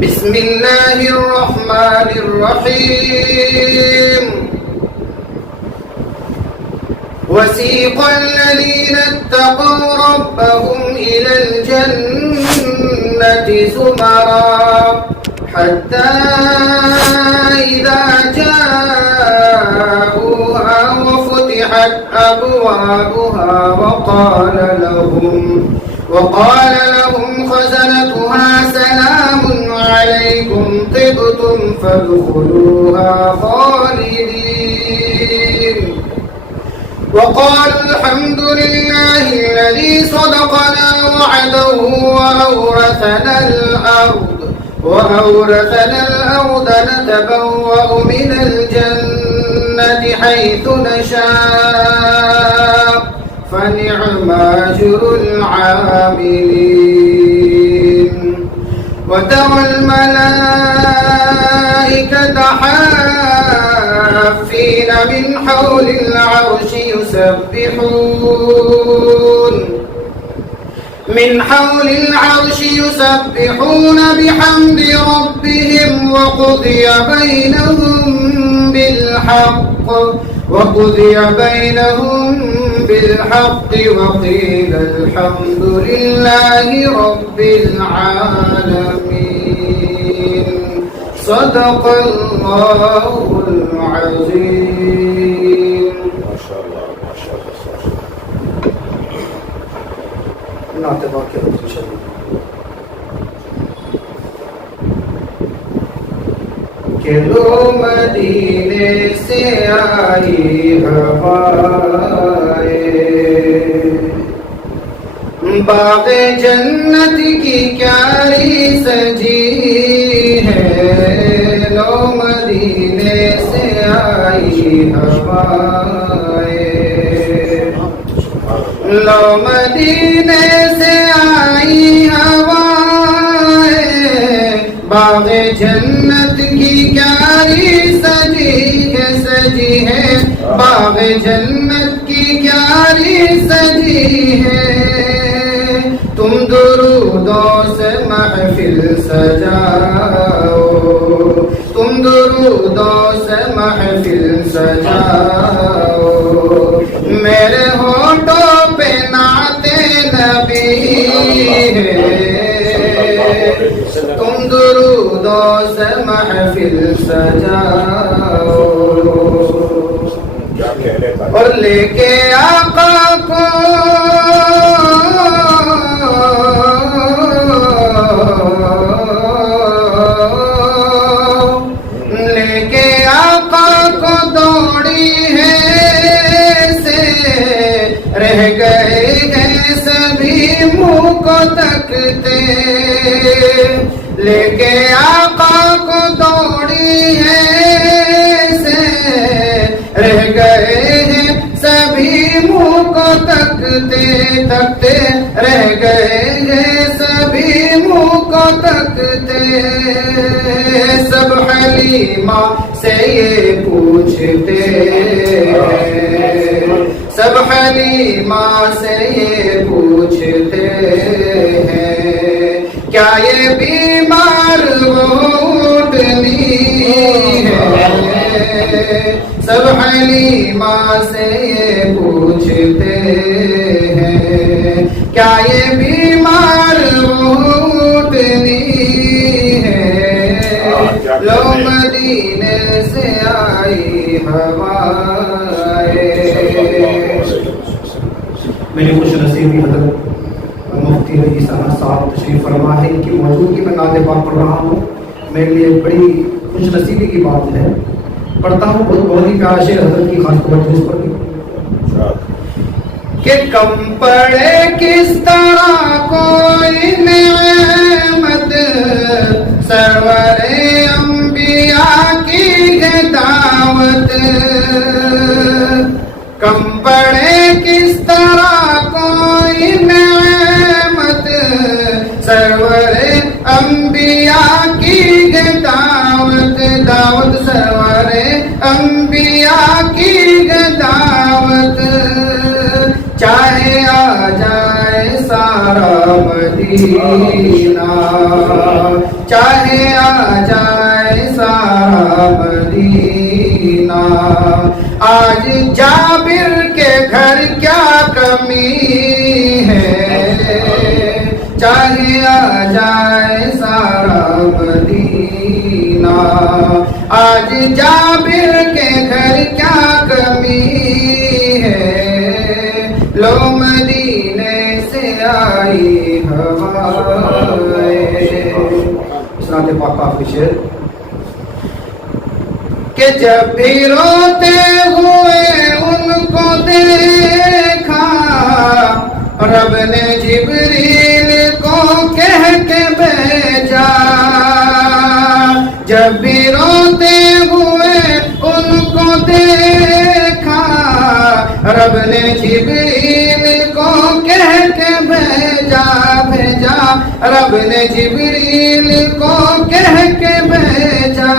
بسم الله الرحمن الرحيم وسيق الذين اتقوا ربهم إلى الجنة زمرا حتى إذا جاءوها وفتحت أبوابها وقال لهم خزنتها سلام عليكم طبتم فادخلوها خالدين وقالوا الحمد لله الذي صدقنا وعده وأورثنا الأرض نتبوأ من الجنة حيث نشاء فنعم أجر العاملين وترى الملائكة حافين من حول العرش يسبحون بحمد ربهم وقضي بينهم بالحق وقيل الحمد لله رب العالمين صدق الله العظيم. ما شاء الله ما شاء الله. کہ لو مدینے سے آئی ہوائیں باغ جنت کی کیاری سجی ہے لو مدینے سے آئی ہوائیں لو مدینے سے آئی ہوائیں باغ جنت کی کیاری سجی ہے باغ جنت کی کیاری سجی ہے تم درودوں سے محفل سجاؤ تم درودوں سے محفل سجاؤ میرے ہونٹوں پہ نعت نبی ہے تم درودوں سے محفل سجاؤ اور لے کے آقا کو دوڑی ہے سے رہ گئے ہیں سبھی منہ کو تکتے لے کے آقا کو دوڑی ہے سے رہ گئے ہیں سبھی منہ کو تکتے رہ گئے ہیں سبھی منہ کو تکتے سب حلیمہ سے یہ پوچھتے سب حلیمہ سے یہ پوچھتے ہیں کیا یہ بیمار اٹھنی ہے سب حلیمہ سے یہ پوچھتے ہیں کیا یہ بیمار اٹھنی ہے لو مدینے سے آئی ہوائیں. میری خوش نصیبی حضرت مفتی رئیس احمد صاحب تشریف فرما ہے ان کی موجودگی میں نعت پاک پڑھ رہا ہوں. میرے لیے بڑی خوش نصیبی کی بات ہے. پڑھتا ہوں بہت ہی پیارا شعر حضرت کی خاص توجہ اس پر کہ کم پڑے کس طرح کوئی نعمت سرور انبیاء کی ہے دعوت کم پڑے کس طرح کوئی نعمت سرور انبیاء کی ہے دعوت سرور انبیاء کی ہے دعوت چاہے آ جائے سارا مدینہ چاہے آ جائے سارا مدینہ آج جابر کے گھر کیا کمی ہے چاہے آ جائے سارا مدینہ آج جابر کے گھر کیا کمی ہے لو مدینے سے آئی ہوائیں سنات پاک کا شعر کہ جب بھی روتے ہوئے ان کو دیکھا رب نے جبریل کو کہہ کے بھیجا جب بھی روتے ہوئے ان کو دیکھا رب نے جبریل کو کہہ کے بھیجا رب نے جبریل کو کہہ کے بھیجا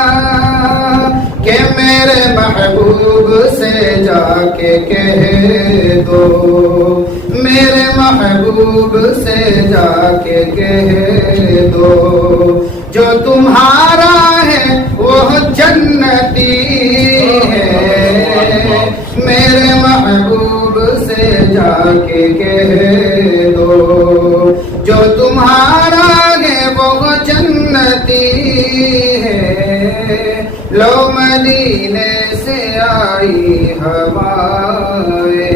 کہ میرے محبوب سے جا کے کہہ دو میرے محبوب سے جا کے کہہ دو جو تمہارا ہے وہ جنتی ہے میرے محبوب سے جا کے کہہ دو جو تمہارا ہے وہ جنتی ہے لو مدینے سے آئی ہوائیں